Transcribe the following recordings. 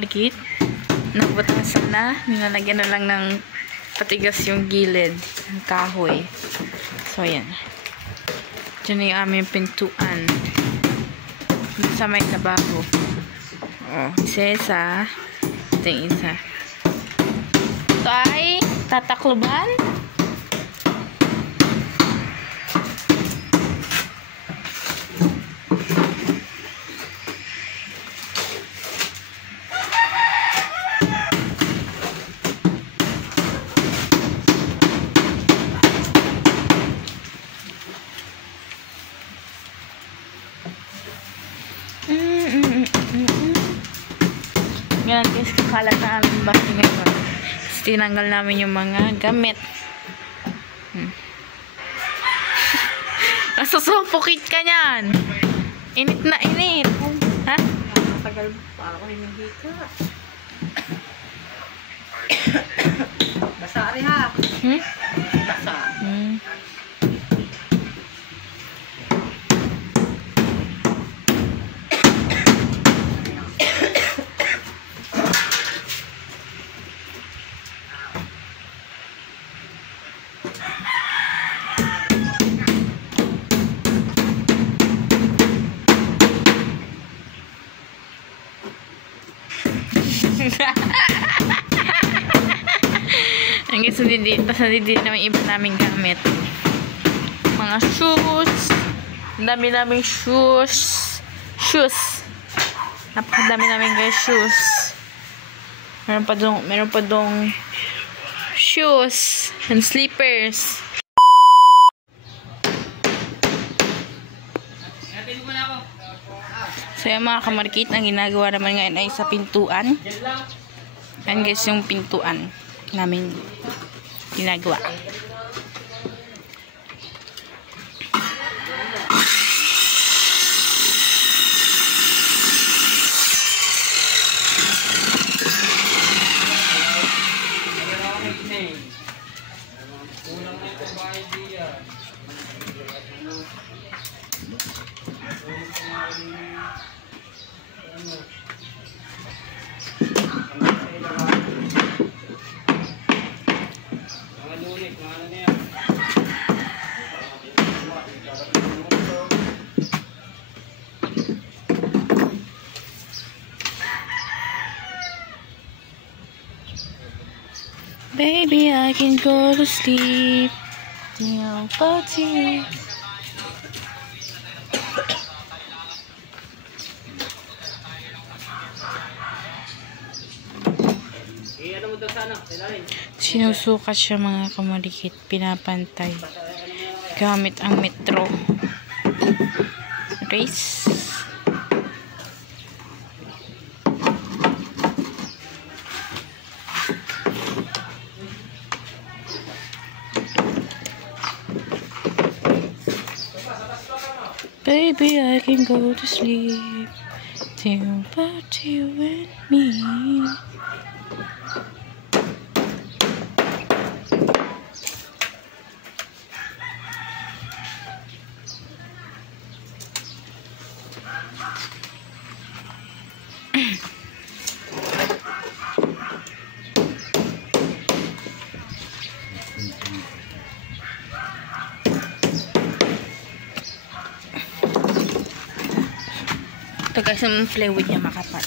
kamaligit. Nagbutasan na. Nilalagyan na lang ng patigas yung gilid ng kahoy. So, ayan. Diyan yung aming pintuan. Sa may lababo. Oh, isa-isa. Ito yung isa. Ito ay tatakloban. Ganyan guys, kakalat na aming bahay ngayon. Tapos tinanggal namin yung mga gamit. Nasusupukit ka niyan. Init na init. Ha? Tagal para ko hindi ka. Basa rin ha. Basa. Hanggang sa didi naman iba naming gamit. Mga shoes. Dami naming shoes. Napakadami namin guys shoes. Meron pa dong shoes and slippers. So yung mga kamarkit, ang ginagawa naman ngayon ay sa pintuan. Yan guys yung pintuan namin ginagawa. Baby, I can go to sleep. But you. Sinusukat siya mga kamalikit, pinapantay gamit ang metro race. Baby, I can go to sleep. Think about you and me. Ito guys, yung fluid niya makapal.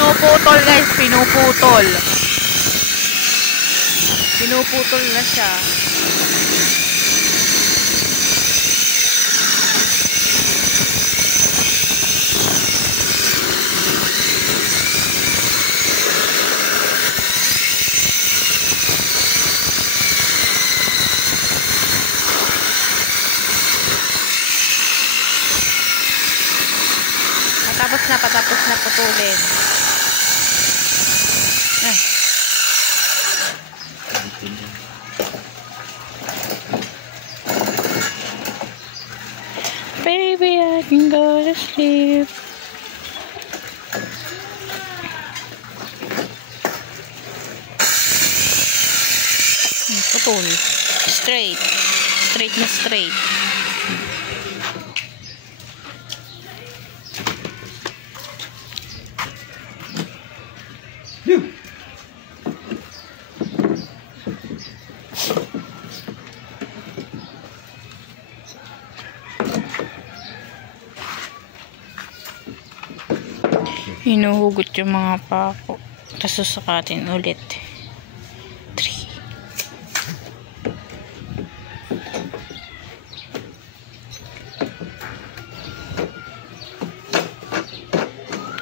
Pinuputol guys, pinuputol. Pinuputol na siya. Tapos patapos na putulin. Baby, I can go to sleep. Putol. Straight. Straight na straight. Hinuhugot yung mga pako. Tapos susakatin ulit. 3.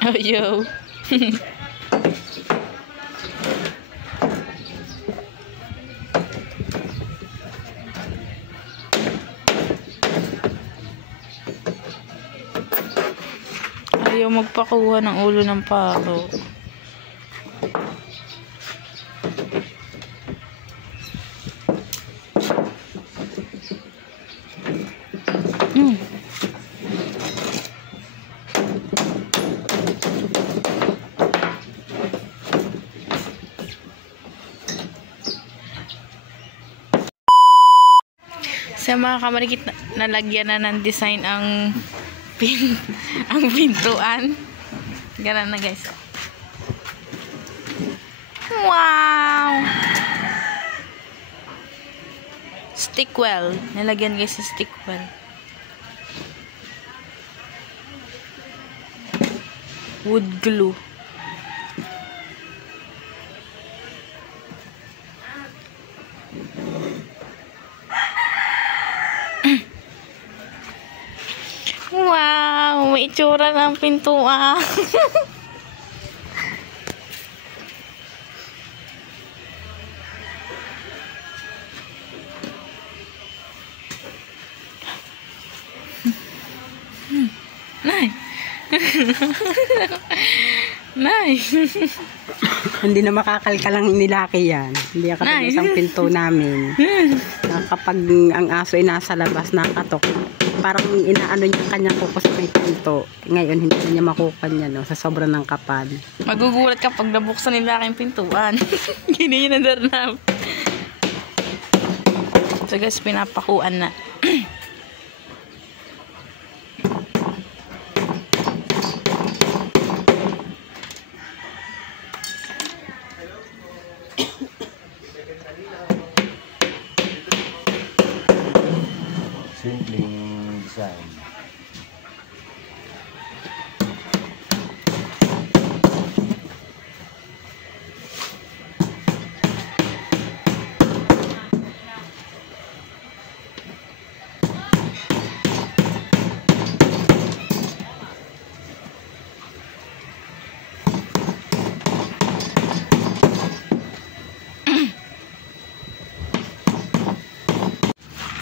Oh, yo. Ayaw magpakuha ng ulo ng pako. Sa mga kamarikit, nalagyan na ng design ang pintuan. Ganun na, guys. Wow! Stickwell. Nalagyan, guys, sa stickwell. Wood glue. Wow, may itsura ng pintuan. Nay. Nay. Hindi na makakalkalang nilaki yan. Hindi katulad isang pinto namin. Kapag ang aso ay nasa labas, nakatok, parang inaano niya kanyang kuko sa may pinto. Ngayon, hindi na niya makukan niya, no, sa sobrang ng kapal. Magugulat ka pag nabuksan nila aking pintuan. Gini yun ang darnam. So guys, pinapakuan na. Simpleng design.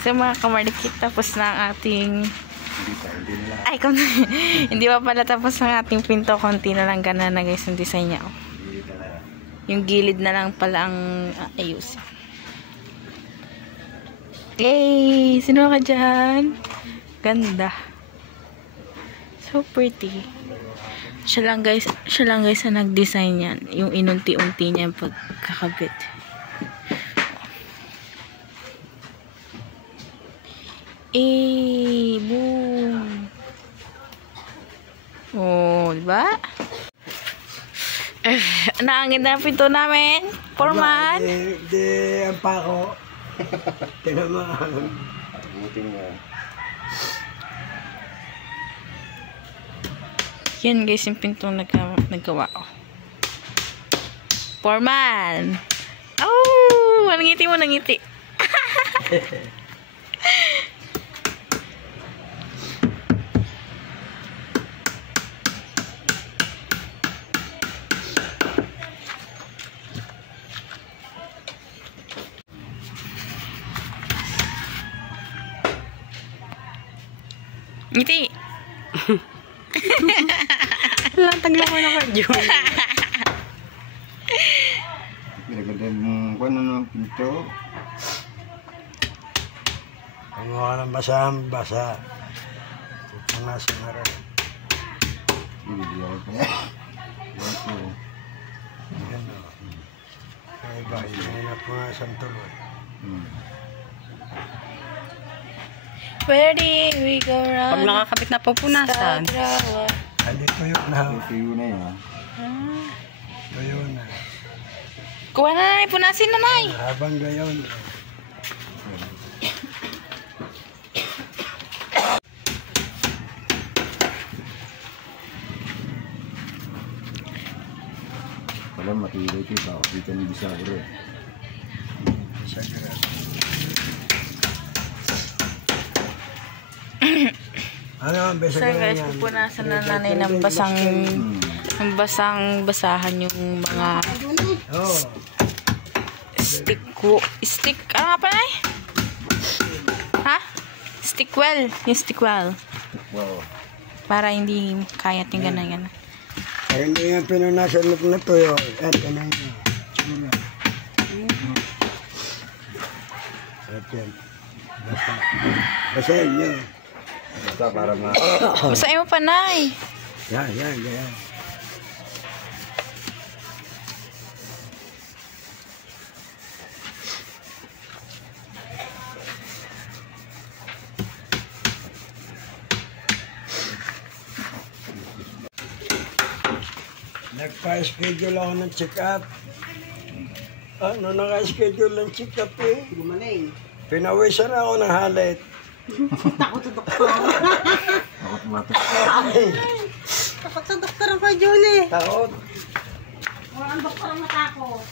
So mga kamarikit, tapos na ang ating hindi pa pala tapos ang ating pinto. Konti na lang gana na, guys, yung design niya. Yung gilid na lang pala ang ayusin. Yay! Sino ka dyan? Ganda. So pretty. Siya lang guys ang nag-design yan. Yung inunti-unti niya pagkakabit. Boom. Oh, diba? Naangin na pinto namin. Foreman. Di, ang pako. Tinamaan. Buting nga. Yan, guys, yung pinto naggawa ko. Foreman. Oh, nangiti mo, nangiti. Ngiti. Latag lang ko na radyo. Pinaganda mo kung ano ng pinto. Ang mga ng basa. Pupunasan na rin. Hindi ako pa yan. Ito. Yan o. Ay ba, hindi na punasan tuloy. Where did we go Pag wrong? nakakabit na pupunasan. Hindi tuyo na. Tuyo na yan. Tuyo na. Kuha na nanay, punasin nanay. Habang gayon. Wala matira ito. Dito ni Bisagro. Sagara. Ano ang besa So ganyan guys, yan? pupunasan na nanay ng basahan yung mga Oo. stick, ano nga pa nanay? Ha? Stickwell, yung stickwell. Wow. Para hindi kayat yung gana. Ay, hindi nga pinunasan na tuyo. Ito na yun. Tsura. Ito yan. Basta yun. Basta para ma... Basahin mo pa nay. Yan. Nagpa-schedule ako ng check-up. Ano, naka-schedule ng check-up eh. Gumaling. Pinawisan ako ng halit. Takot sa doktor. Takot matik. Takot sa doktor ang radyo eh. Takot. Wala ang doktor ang natakot.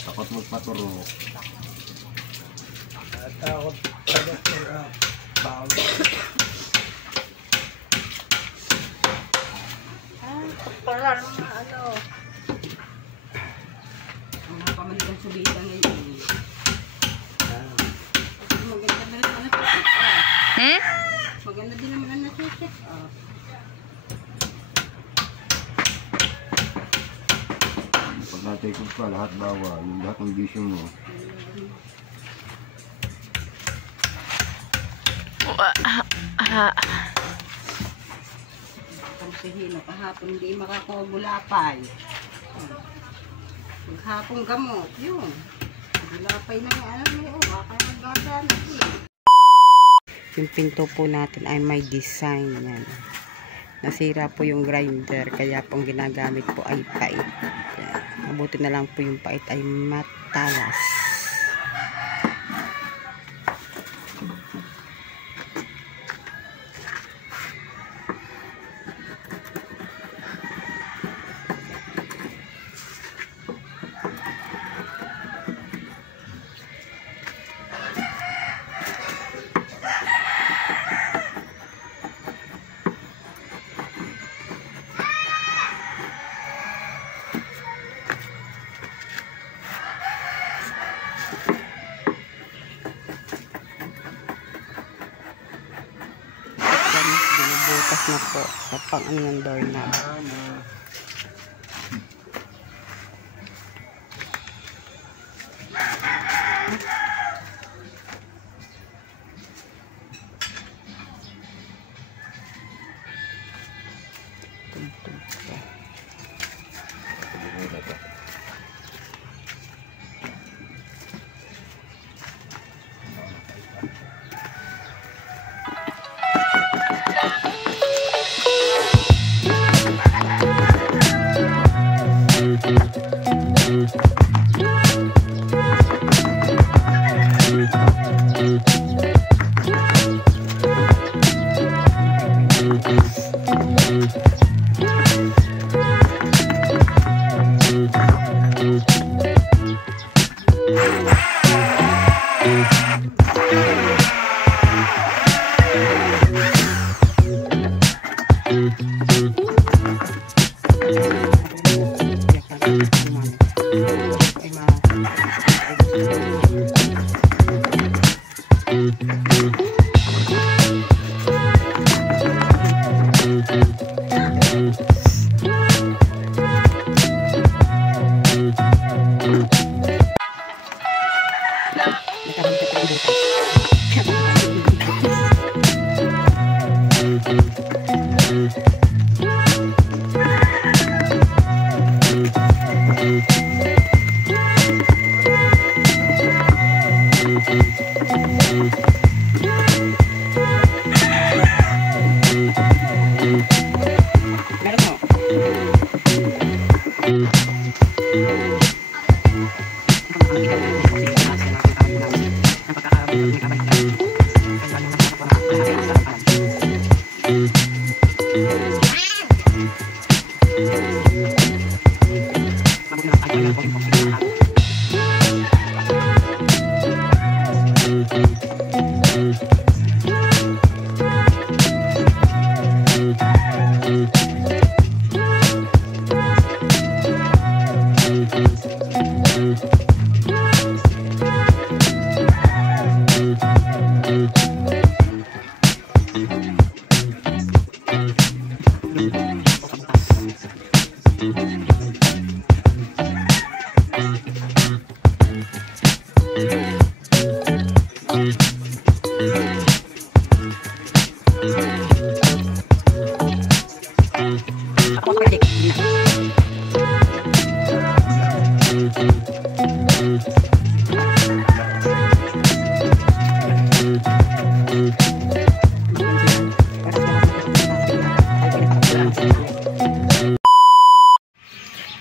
Takot magpaturo. Takot sa doktor. Bawal. Para ano. Mga pamaligang subitan ngayon. Maganda na rin ang nasa-check up. Maganda din naman ang nasa-check up. Pag natikot ka, lahat bawa. Yung lahat ng bisyo mo. Pagsihin, kahapon hindi makakagulapay. Maghapong gamot, yun. Gulapay na yung ano mo, baka magdagan. Yung pinto po natin ay may design yan. Nasira po yung grinder, kaya po ang ginagamit po ay pait. Mabuti na lang po yung pait ay matalas. Binubutas na po sa pang-ano ng door na.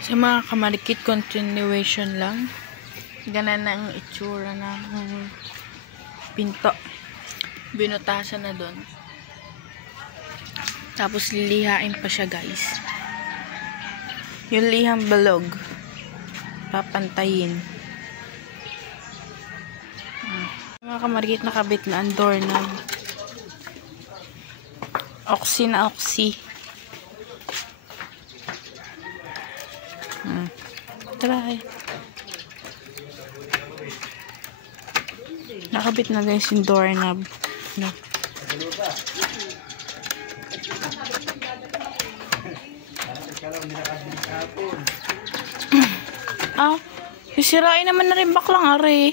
Sa mga kamarikit, continuation lang. Ganan na ang itsura ng pinto. Binutasan na doon. Tapos lilihain pa siya, guys. Yung lihang balog, papantayin. Mga kamarikit, nakabit na ang doorknob. Oxy na oxy. Try. Nakabit na guys yung doorknob. No. Sisirain naman na rin baklang are.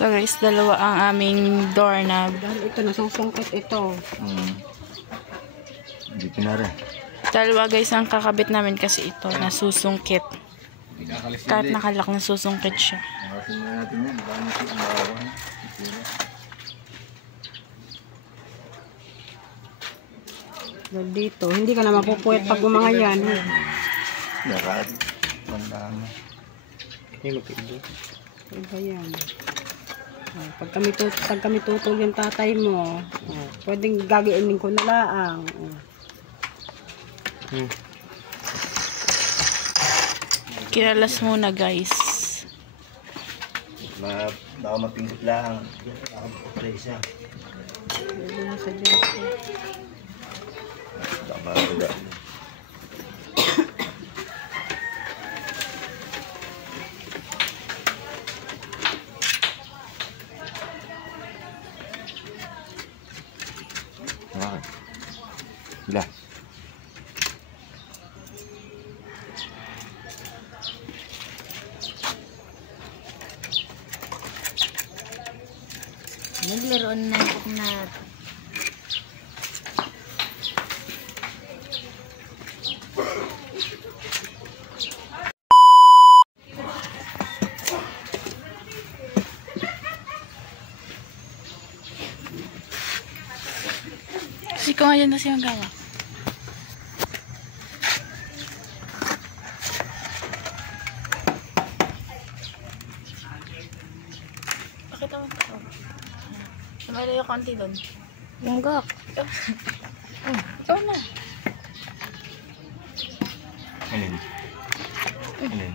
So guys, dalawa ang aming doorknob. Dahil ito, nasusungkit ito. Hindi pinara. Dalawa guys ang kakabit namin kasi ito nasusungkit. Kahit nakalak, nasusungkit siya. Nakasin na natin yan. Baka natin ang makawan. Dahil dito, hindi ka na mapupuyat pag mga yan. Lakat. Pandama. Iba yan. Pag kami tutol yung tatay mo, pwedeng gagainin ko na laang. Kinalas muna guys. Baka mapindot lang. Baka mapapalay siya. Pwede mo sa dito. Tama ba? Bila. Naglaroon na kasi kung ayan na siya magawa. Pakita mo ito. Sumali yung konti doon. Bunggak. Ikaw na. Alin? Alin?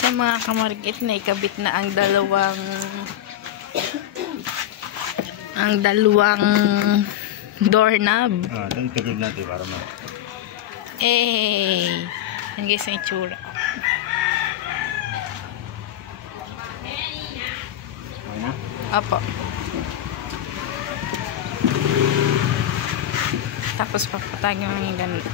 Sa mga kamarikit na ikabit na ang dalawang doorknob. Ito itagib natin para ma... Yan guys ang itsura. Okay na? Apo. Tapos papatagin mo yung ganito.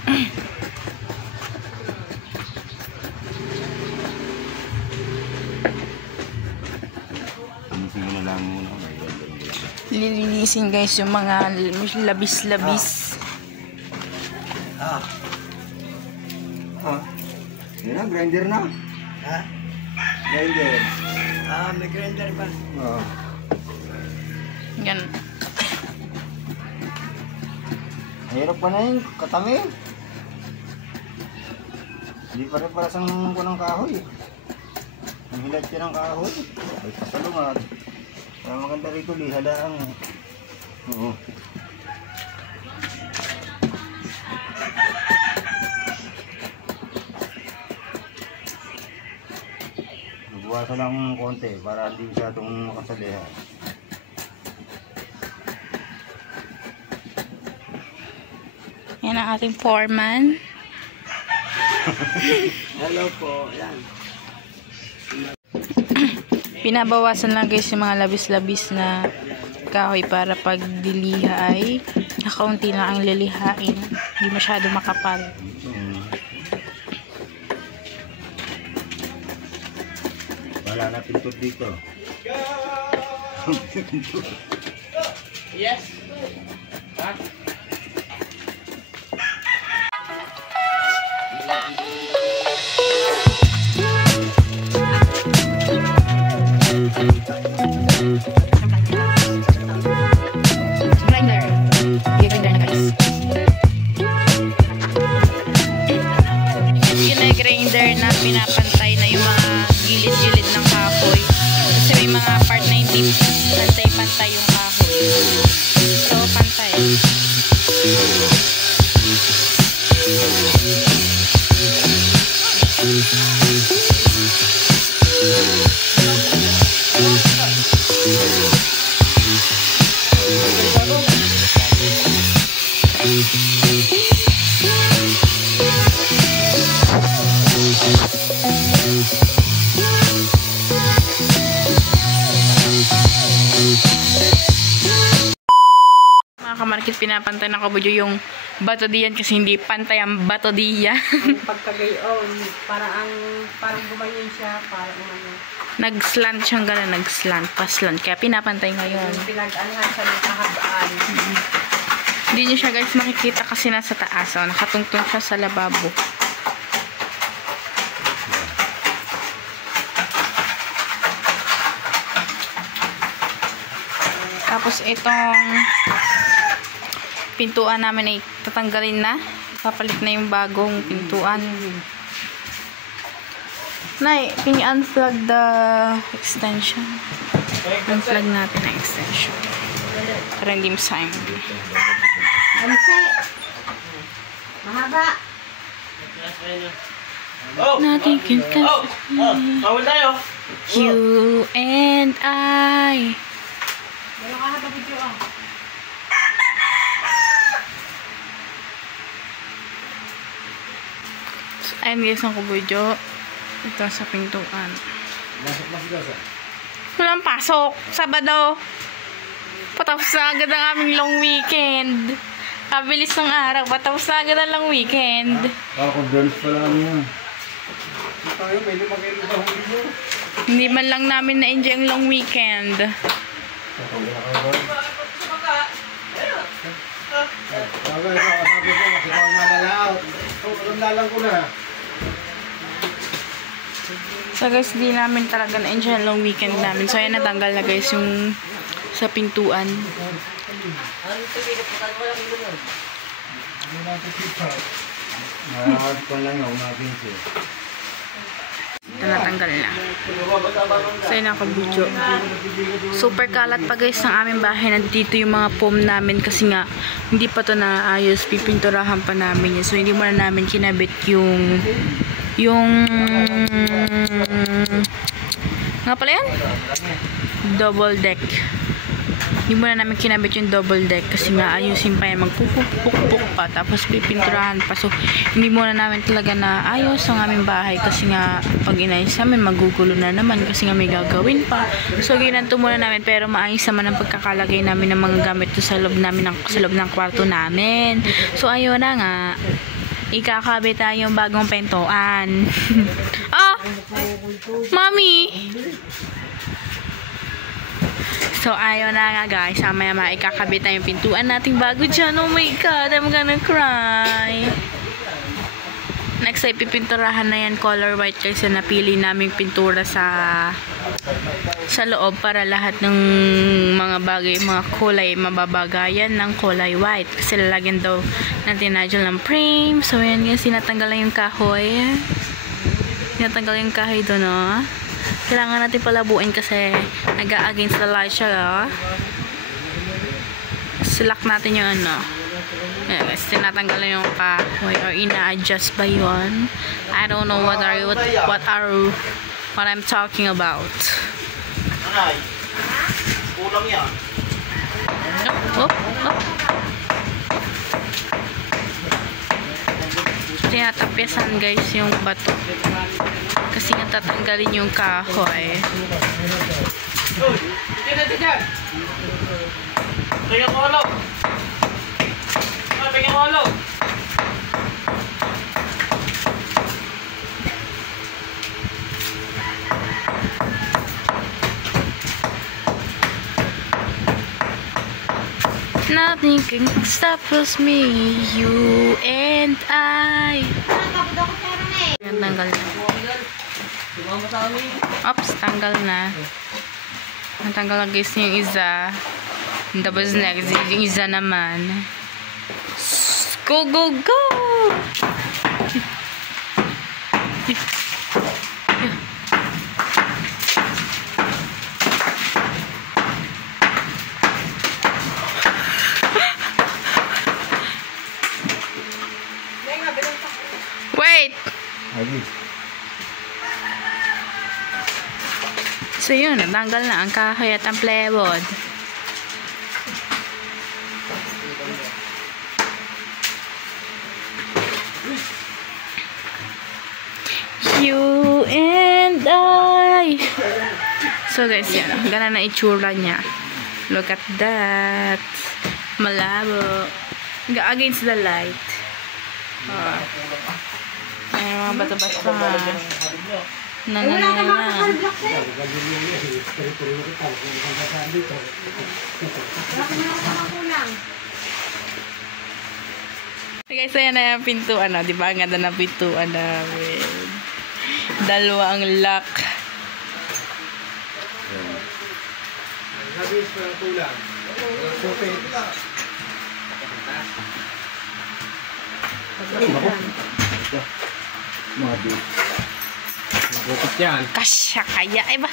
Sige na lang muna. Lilinisin guys yung mga labis-labis. Yan na, grinder na. Ha? Grinder. May grinder ba? Oo. Yan. Hirap pa na yun, katangi. Hindi pa rin para sang ng kahoy. Ang hilad siya ng kahoy. Ay, pasalungan. Kaya maganda rito, lihalaan. Oo. Nagbuwasan lang ng konti para hindi masyadong makasalihan. Yan ang ating foreman. Hello po. Yan. Pinabawasan lang guys yung mga labis-labis na kahoy para pag diliha ay nakaunti lang ang lilihain. Hindi masyado makapal. Wala na pintor dito. Yes. Grinder. Grinder na guys. Yun ay grinder na pinapantay na yung mga gilid-gilid ng kahoy. Kasi may mga part na hindi pantay-pantay yung kahoy. So, pantay. Mga kamarkit, pinapantay ng kabudyo yung bato diyan kasi hindi pantay ang bato diya. Ang pagkagayon, parang gumayon siya, parang ano. Nag-slant siyang gano'n, nag-slant, pa-slant. Kaya pinapantay ngayon. Pinag-anahan siya ng kahabaan. Hindi niyo siya guys makikita kasi nasa taas. Oh, nakatungtong siya sa lababo. Tapos itong pintuan namin ay tatanggalin na. Papalit na yung bagong pintuan. Nay, can you unplug the extension? Unplug natin ang extension. Para hindi masayang. Anse! Mahaba! Nothing can touch me. You and I. Meron ka na ba video ah? So, ayun guys ang kubudyo. Ito sa pintuan. Walang pasok. Sabado. Patapos na agad ang aming long weekend. Kabilis ng araw. Patapos na agad ang long weekend. Ako, girls pa lang yan. Hindi man lang namin na-enjoy ang long weekend. So guys, hindi namin talaga na-enjoy ang long weekend namin. So ayan, natanggal na guys yung sa pintuan. Ito natanggal na. So ayan ang kabudyo. Super kalat pa guys ng aming bahay. Nandito yung mga foam namin kasi nga hindi pa to naayos. Pipinturahan pa namin yun. So hindi muna namin kinabit yung nga pala yan? Double deck. Hindi muna namin kinabit yung double deck kasi nga ayusin pa yan, magpupuk-puk pa tapos pipinturahan pa. So hindi muna namin talaga na ayos ang aming bahay kasi nga pag inayos namin magugulo na naman kasi nga may gagawin pa. So ginanto muna namin pero maayos naman ang pagkakalagay namin ng mga gamit to sa loob namin sa loob ng kwarto namin. So ayun na nga, ikakabit tayong bagong pintuan. Oh! Mami! So, ayaw na nga guys. Maya-maya ikakabit na yung pintuan nating bago dyan. Oh my God, I'm gonna cry. Next ay pipinturahan na yan color white kasi napili naming pintura sa loob para lahat ng mga bagay, mga kulay mababagayan ng kulay white kasi lalagyan daw natin ng frame. So yan, sinatanggal lang yung kahoy. Sinatanggal yung kahoy doon, oh. Kailangan natin palabuin kasi nag-against the light siya, oh. Select natin yung ano. Yes, tinatanggal na yung kahoy or ina-adjust ba yun? I don't know what I'm talking about. Anay, kulang yan. Oh. Tinatapyasan guys yung bato. Kasi natatanggalin yung kahoy. Tingnan mo alo. Tingnan mo alo. Nothing can stop us, me, you and I. Yan, tanggal na. Oops, tanggal na. Natanggal na guys yung isa. Tapos next, yung isa naman. Go, go, go! Wait! So yun, natanggal na ang kahoy at ang plywood. You and I. So guys, yan. Gana na itsura niya. Look at that. Malabo. Against the light. Ay, mga bata-bata. Okay, so yan na yung pintuan. Diba? Ang ganda ng pintuan namin. Dalawa ang lock. Kasya kaya. Ay ba?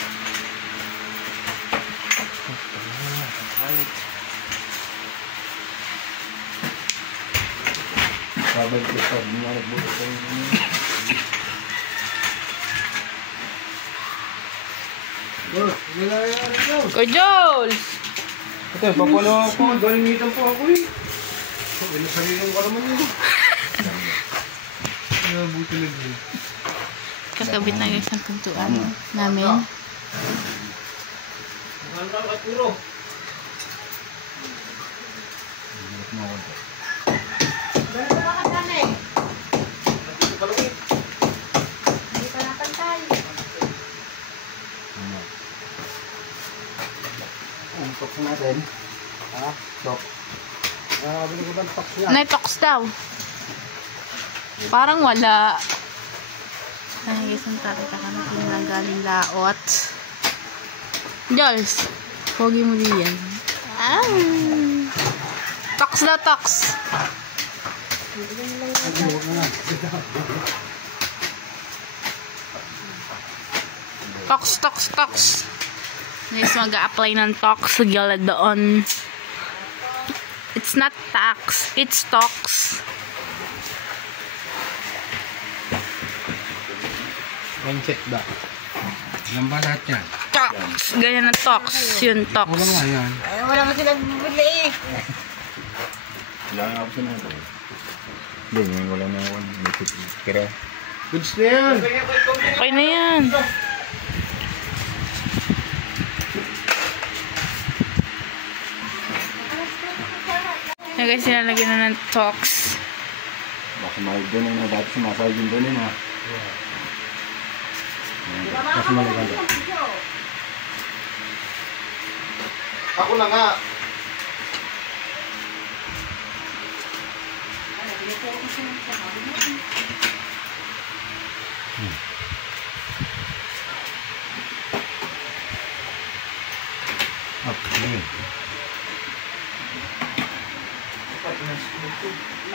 Go Jules! Ito, papalo ako. Dalimitan po ako eh. Inasalilong ka naman yun. Buti na din. Kakabit na guys ang pintuan namin. Hanggang at puro. Toks natin. Ha? Toks. Bili ko ba ang toks niya? Toks daw. Parang wala. Ay, guys, ang tatay ka na pinagaling laot. Jules, pogi mo diyan. Toks daw, toks. Toks. Guys, mag-a-apply ng tox sa gilid doon. It's not tax, it's tox. Mindset ba? Ilan ba lahat yan? Tox. Ganyan ang tox. Yun, tox. Wala nga yan. Wala nga silang bibili. Wala nga ako sa nito. Hindi, wala na ako. Kira. Goods na yan. Okay na yan. Yan guys, sinalagyan na ng tox. Baka mahal doon na dati sumasahal din doon ha. Mas maliganda. Ako na nga. Okay.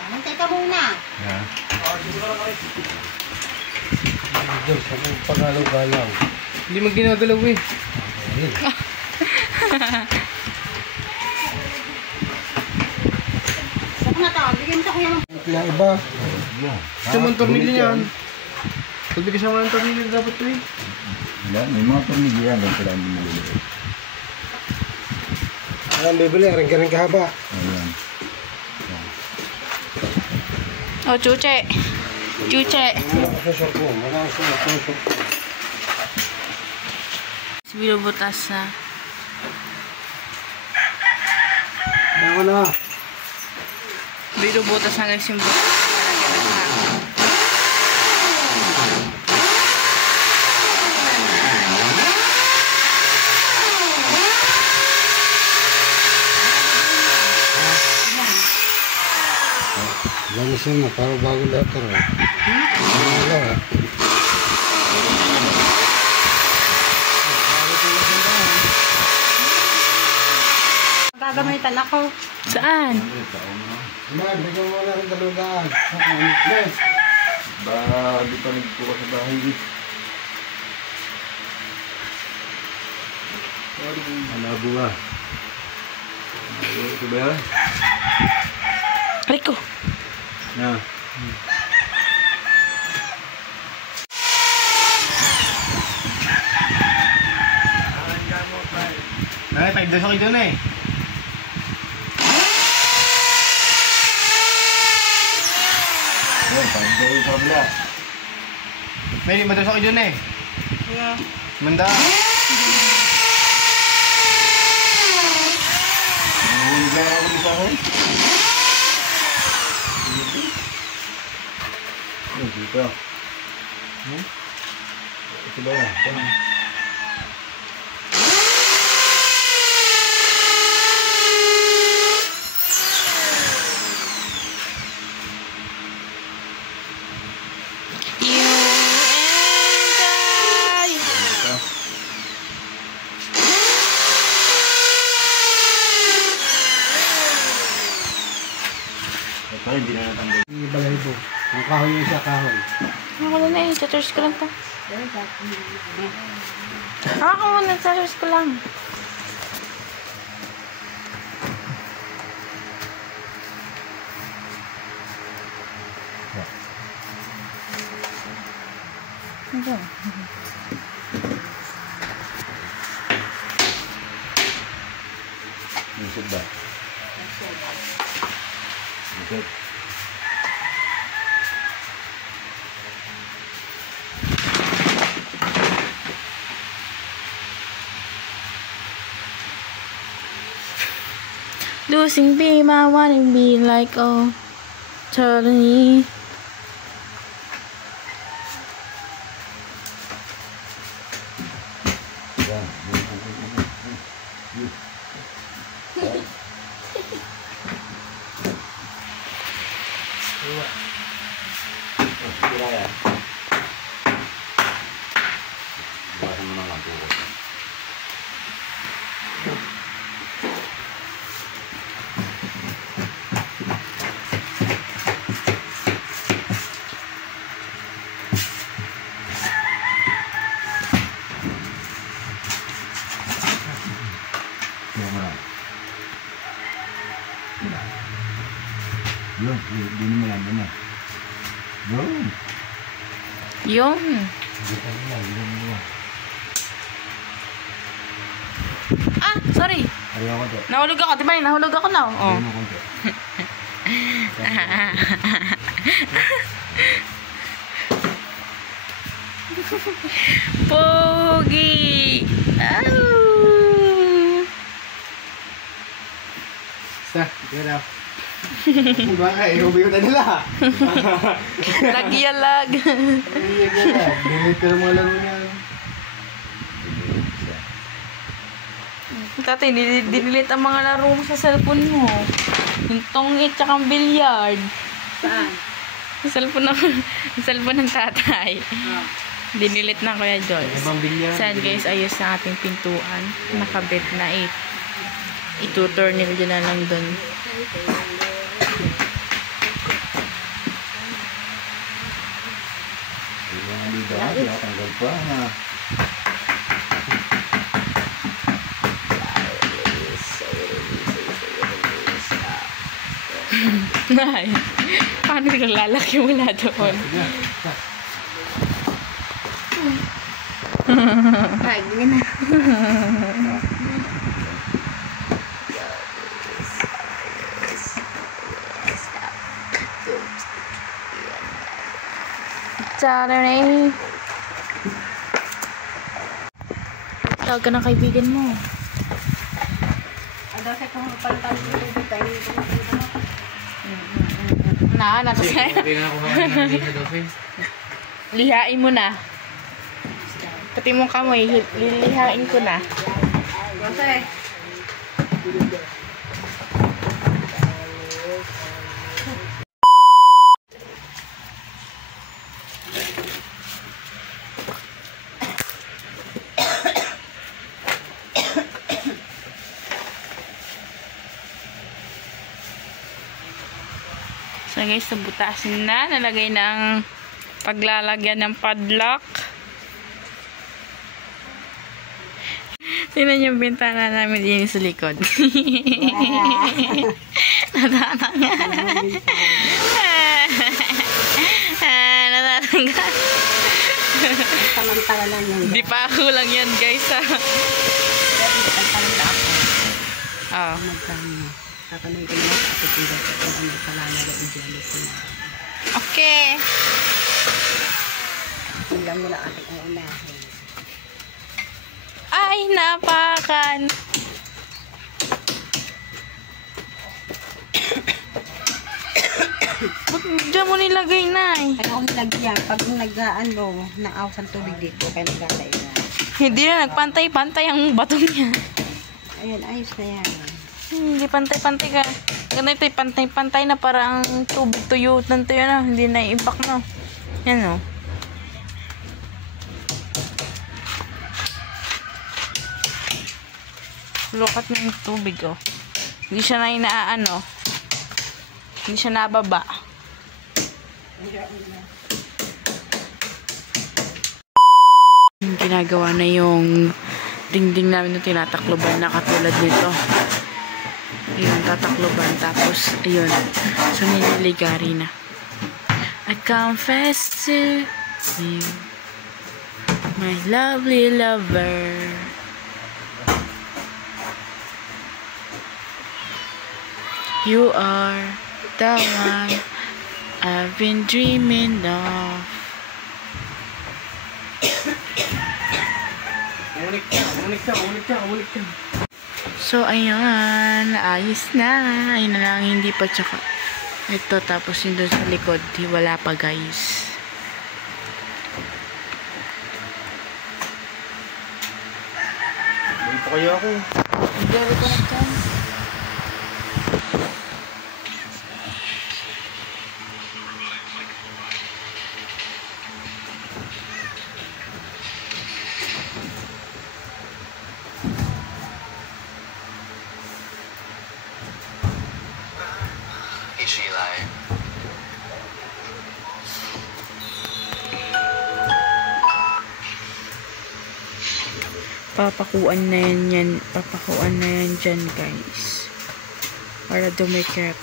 Mantay ka muna. Yeah. Diyos, ako pagalaw-galaw. Hindi mo ginagalaw eh. Saka na tao, bigyan mo ko yung... Kaya iba. Yeah. Ito mong tornilyo yan. Pag di kasama ng tornilyo dapat ito eh. Wala, may mga tornilyo yan. Ganito lang yung maliliit. Ang bibili, ring-ring kahaba. Ayan. Oh, chuche. Chuche. Susok mo, susok. Binubutas na. Ako na. Binubutas na guys yung butas. Lamisin mo, para bago lahat ka rin. Wala eh. Gagamitan ako. Saan? Man, bigyan mo na rin dalawang. Yes. Ba, di pa nagbuka sa bahay. Malabo ba? Ito ba yan? Rico. Na. Ay, 5 days ako doon eh. Yan, pagdayo sa kabila. May madas ako doon eh. Yeah. Manda. Nahulog lang ako dito ako. Dito. Ito ba yan? Ito. You and I. Ito, hindi na natanggal. Balaybo. Ang kahoy yung siya kahoy. Ako na eh. Charge ko lang to. Ako muna. Charge ko lang. Ito. Nisip ba? Nisip. Losing be my wanting be like oh totally. Yan. Sira yan. Bawasan mo ng lampu ko. Yun, dinin mo yan, dun eh. Yun. Yun. Ah, sorry. Ayaw ko to. Nahulog ako, diba? Nahulog ako na. Oh. Ayaw mo ko to. Pogi. Ow. Basta, ito na. Kung bakit, inubiyo na nila. Lagyalag. Inubiyo na nila. Dinit ka ng mga laro niyan. Tatay, dinilit ang mga laro mo sa cellphone mo. Yung tongit tsaka ang billiard. Saan? Ang cellphone ng tatay. Dinilit na Kuya Jols. Ibang bilyan. Saan guys, ayos na ating pintuan. Nakabit na ituturn nila na lang dun. Tanggal pa na. Nay, paano naglalaki mula doon? Ay, hindi na. Saturday. Tawag ka ng kaibigan mo. Ano sa kung palitan ko dito tayo. Nasa sa'yo. Okay na kumain ng liha daw, Fe. Lihain mo na. Pati mong kamoy, lilihain ko na. Kasi, so guys, nabutasin na. Nalagay na ang paglalagyan ng padlock. Tingnan yung bintana namin din sa likod. Natatangga. Natatangga. samantala lang yun. Di pa ako lang yan guys ha. Samantala lang ako. Oh. Magkano. Tatanong ko na sa ating kung ano palalaro i-jelly ko na. Okay. Ilang mo na ating uunahin. Ay, napakan. Ba't dyan mo nilagay na eh? Kaya ako nilagyan. Pag nag-ano, naawas ang tubig dito, kaya nagkatay na. Hindi na, nagpantay-pantay ang batong niya. Ayun, ayos na yan. Hindi pantay-pantay ka. Ganito ito'y pantay-pantay na parang tubig tuyo. Tuyo na, hindi na i-impact na. Yan o. Lukat na yung tubig o. Hindi siya na inaano. Hindi siya nababa. Ginagawa na yung dingding namin na tinatakloban na katulad nito. Ayun, tatakloban. Tapos, ayun. So, nililigari na. I confess to you, my lovely lover. You are the one I've been dreaming of. Umulik ka. So, ayun. Ayos na. Ayun na lang. Hindi pa tsaka. Ito. Tapos yung doon sa likod. Wala pa, guys. Dito kayo ako. Gary ko na dyan. Papakuan na yan dyan guys, para dumikit.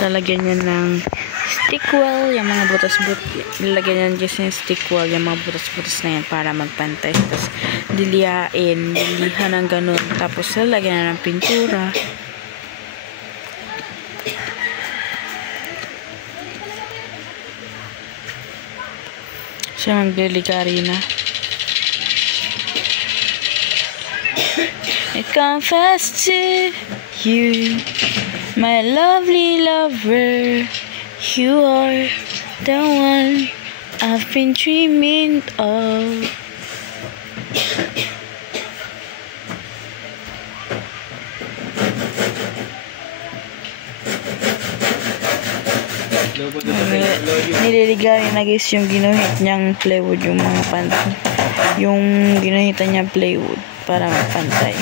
Lalagyan yan ng stick wall, yung mga butas-butas, lalagyan yan dyan yung stick wall, yung mga butas-butas na yan para magpantay. Tapos dilihan ng ganun, tapos lalagyan na ng pintura. Siya magliligari na. I confess to you, my lovely lover. You are the one I've been dreaming of. Hello. Nililigawan na guys yung ginuhit niyang plywood, yung mga pantay. Yung ginuhitan niya plywood para magpantay.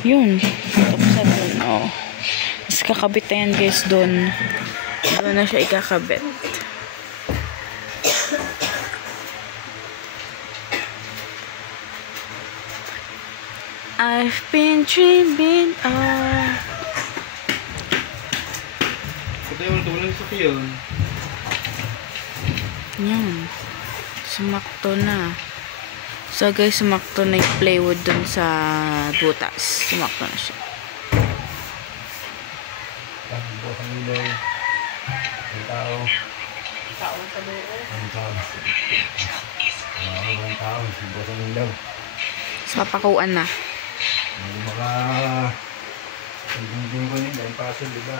Yun. Tapos na dun. Oh. Tapos kakabit na yan guys dun. Doon na siya ikakabit. I've been dreaming of... Ito yung tulang sa yun. Yan. Sumakto na. So guys, sumakto na yung plywood dun sa butas. Sumakto na siya. Bukas ang ilaw. Ang tao. Tao sa loob. Ang tao. Ang tao. Bukas ang ilaw. So papakuan na. Hindi maka... Hindi ko yun. Dahil pasol, diba?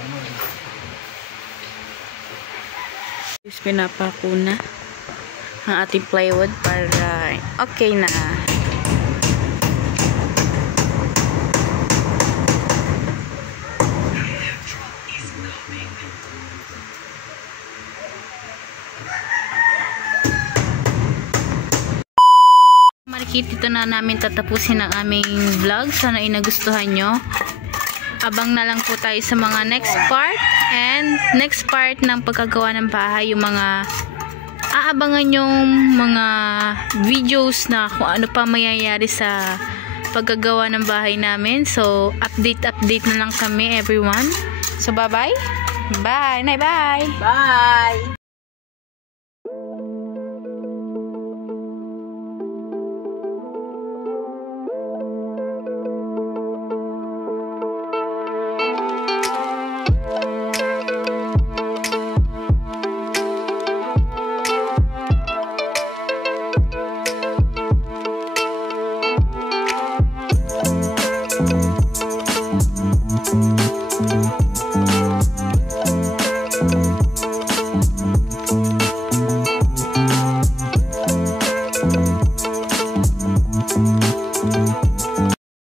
Guys, pinapako na ang ating plywood para okay na. Marikit, dito na namin tatapusin ang aming vlog. Sana ay nagustuhan nyo. Abang na lang po tayo sa mga next part. And next part ng pagkagawa ng bahay, yung mga aabangan yung mga videos na kung ano pa mayayari sa paggagawa ng bahay namin. So, update na lang kami everyone. So, bye-bye. Bye. Bye. Bye!